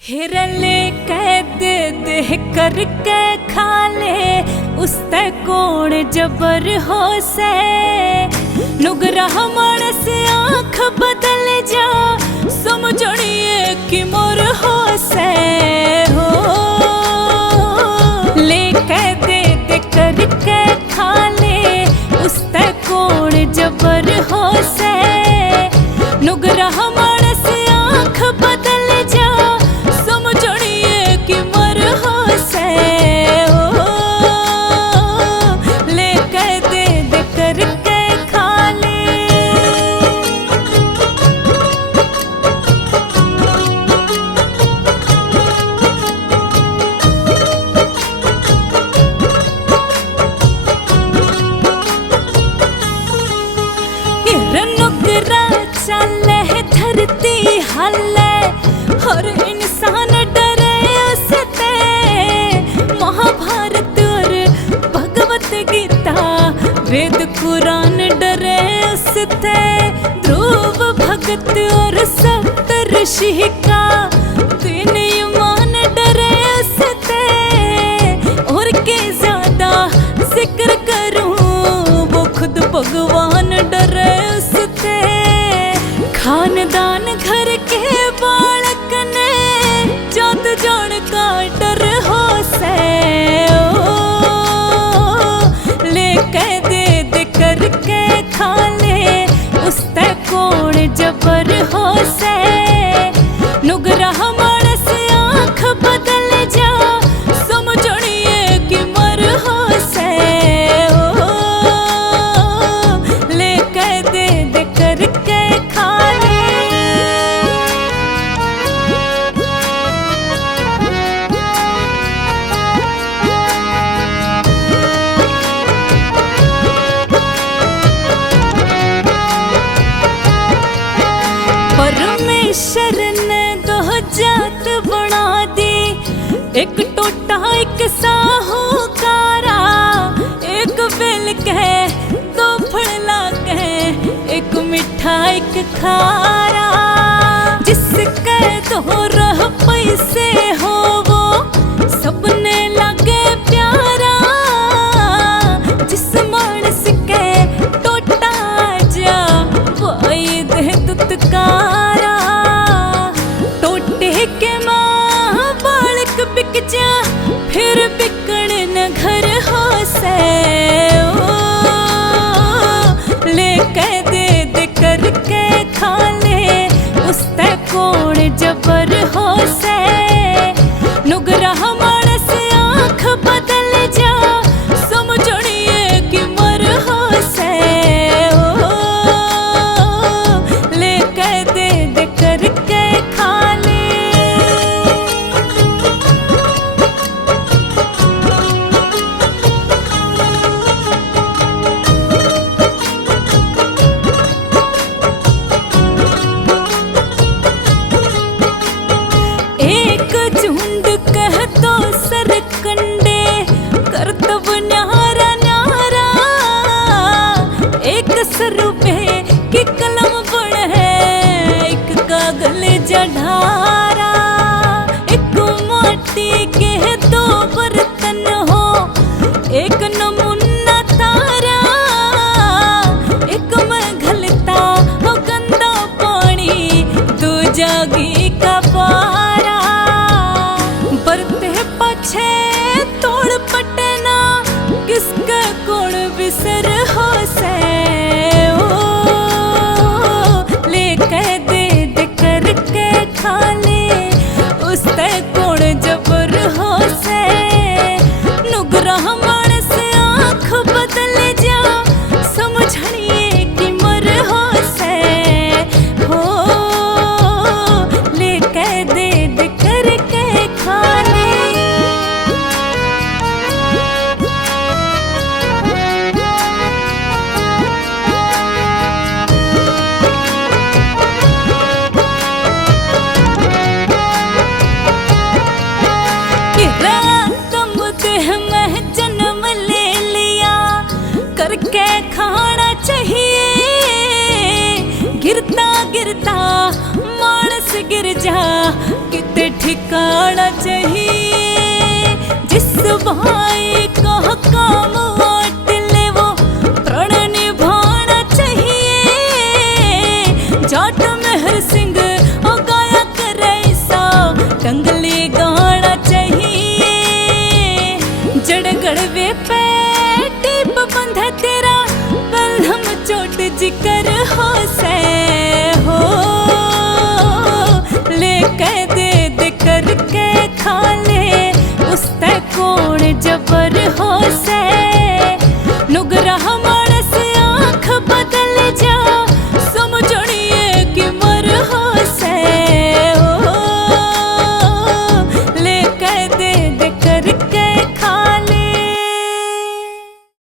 हिरले कैद देह करके खा ले उसते कोण जबर हो से नुगरा मानस आँख बदल जा समझणिए कि मोर हो से हो ले कैद दे करके खा ले उसते कोण जबर हो से नुगरा मानस आँख बदल जा चले धरती हल्ले हर इंसान डरे उसते महाभारत और भगवत गीता वेद कुरान डरे उसते ध्रुव भगत और सप्त ऋषि का तीन ईमान डरे उसते और के ज्यादा जिक्र करूं वो खुद भगवान डरे उसते खानदान घर के बालक ने जात जान का डर हो से ले कह दे करके खा ले उसते कोण जबर हो से नुगरा मानस आँख बदल जा समझणिए कि मर हो से ले कह दे करके खा परमेश्वर ने दो जात बना दी एक टोटा एक साहूकारा एक बेल कहे दो फड़ला कहे एक मिठा एक खारा जिसके दो रह पैसे हो वो सबने लगे प्यारा जिस मानस के टोटा जा वही दे दुत्कारा टोटे के माँ बालक बिक जा फिर बिकण न घर हो से ले कह दे करके खा ले उसते कोण जबर हो से नुगरा मानस आँख बदल जा समझणिए कि मर हो से ले कह दे करके खा ले एक झुंड कह तो सरकंडे करतब न्यारा न्यारा एक सरुपे की कलम बड़ है एक कागल जढ़ारा एक माटी के दो बर्तन हो एक नमूना तारा एक में घलता हो गंदा पानी दो जागी का पारा बरते पछे तोड़ पटना किसका कोण बिसर हो से ले कह दे करके खा ले उसते कोण जबर हो से नुगरा मानस आँख बदल जा समझणिए कि मर हो से हो ले कह दे करके खा ले जन्म ले लिया करके खाना चाहिए गिरता गिरता मानस गिर जा किते ठिकाना चाहिए। जिस भाई का काम वाट ले वो प्रण निभाना चाहिए। जाट मेहर सिंह ओ गाया करे सा कंगली गाना चाहिए। जड़ गड़वे पे टीप बंधा तेरा बलहम चोट जिकर